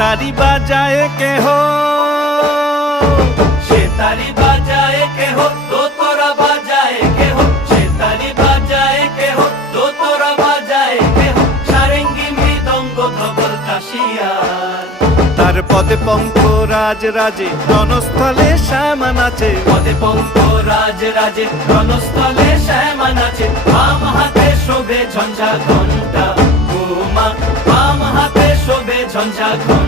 তারি বাজায় কেহ, সে তারি বাজায় কেহ, দোতরা বাজায় কেহ, সে তারি বাজায় কেহ, দোতরা বাজায় কেহ, সারেঙ্গি মৃদঙ্গ ধবল কাশিয়ার। তার পদে পঙ্ক রাজ রাজে, রণস্থলে শ্যামা নাচে। পদে পঙ্ক রাজ রাজে, রণস্থলে শ্যামা নাচে। বাম হাতে শোভে ঝঞ্ঝা ঘণ্টা, উমা বাম হাতে শোভে ঝঞ্ঝা ঘণ্টা।